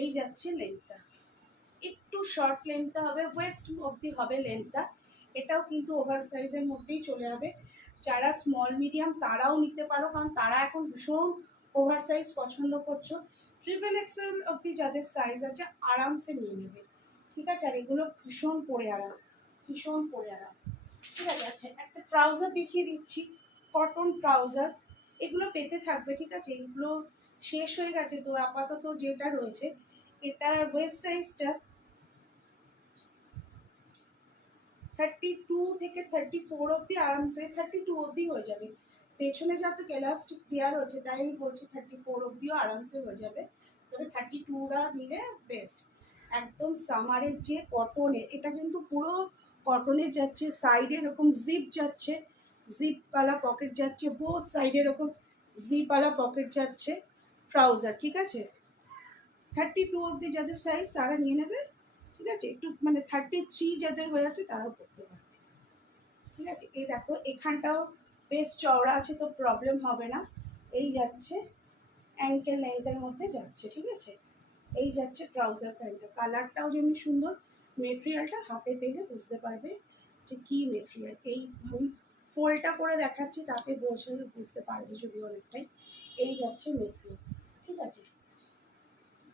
এই যাচ্ছে লেন্থটা, একটু শর্ট লেন্থটা হবে, ওয়েস্ট অবধি হবে লেন্থটা। এটাও কিন্তু ওভার সাইজের মধ্যেই চলে যাবে। যারা স্মল মিডিয়াম তারাও নিতে পারো, কারণ তারা এখন ভীষণ ওভার সাইজ পছন্দ করছো। ট্রিপল এক্সেল অবধি যাদের সাইজ আছে আরামসে নিয়ে নেবে, ঠিক আছে। আর এগুলো ভীষণ পরে আরাম, ভীষণ পরে আরাম, ঠিক আছে। আচ্ছা, একটা ট্রাউজার দেখিয়ে দিচ্ছি, কটন ট্রাউজার। এগুলো পেতে থাকবে, ঠিক আছে। এগুলো শেষ হয়ে গেছে, তো আপাতত যেটা রয়েছে এটার ওয়েস্ট সাইজটা 32 থেকে 34 অবধি, আরামসে 32 অবধি হয়ে যাবে। পেছনে যাতে এলাস্টিক দেওয়া রয়েছে তাই আমি বলছি 34 অবধিও আরামসে হয়ে যাবে, তবে 32টা নিলে বেস্ট। একদম সামারের যে কটনের, এটা কিন্তু পুরো কটনের যাচ্ছে, সাইডে এরকম জিপ যাচ্ছে, জিপওয়ালা পকেট যাচ্ছে, বোথ সাইডে এরকম জিপওয়ালা পকেট যাচ্ছে ট্রাউজার, ঠিক আছে। 32 অবধি যাদের সাইজ তারা নিয়ে নেবে, ঠিক আছে। একটু মানে 33 যাদের হয়ে আছে তারাও পড়তে পারবে, ঠিক আছে। এই দেখো এখানটাও বেশ চওড়া আছে, তো প্রবলেম হবে না। এই যাচ্ছে অ্যাঙ্কেল লেন্থের মধ্যে যাচ্ছে, ঠিক আছে। এই যাচ্ছে ট্রাউজার প্যান্টটা, কালারটাও যেমনি সুন্দর, মেটেরিয়ালটা হাতে পেলে বুঝতে পারবে যে কী মেটেরিয়াল। এই আমি ফোল্ডটা করে দেখাচ্ছি, তাতে বুঝতে পারবে যদি অনেকটাই। এই যাচ্ছে মেটেরিয়াল, ঠিক আছে।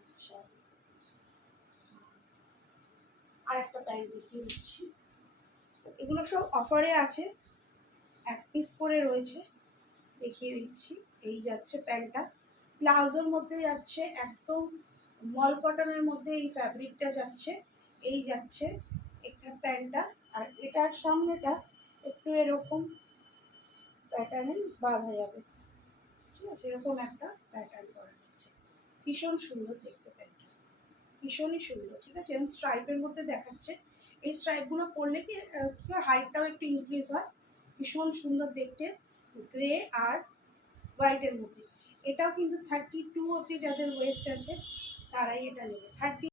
আচ্ছা, আর একটা প্যান্ট দেখিয়ে দিচ্ছি, এগুলো সব অফারে আছে, এক পিস করে রয়েছে, দেখিয়ে দিচ্ছি। এই যাচ্ছে প্যান্টটা, প্লাজোর মধ্যে যাচ্ছে, একদম মল কটনের মধ্যে এই ফ্যাব্রিকটা যাচ্ছে। এই যাচ্ছে একটা প্যান্টটা, আর এটার সামনেটা একটু এরকম প্যাটার্নে বাঁধা যাবে, ঠিক আছে। এরকম একটা প্যাটার্ন করা আছে, ভীষণ সুন্দর দেখতে প্যান্টটা, ভীষণই সুন্দর, ঠিক আছে। এবং স্ট্রাইপের মধ্যে দেখাচ্ছে, এই স্ট্রাইপগুলো পরলে কি হাইটটাও একটু ইনক্রিজ হয়, ভীষণ সুন্দর দেখতে, গ্রে আর হোয়াইটের মধ্যে। এটাও কিন্তু 32 অবধি যাদের ওয়েস্ট আছে তারাই এটা নেবে, 30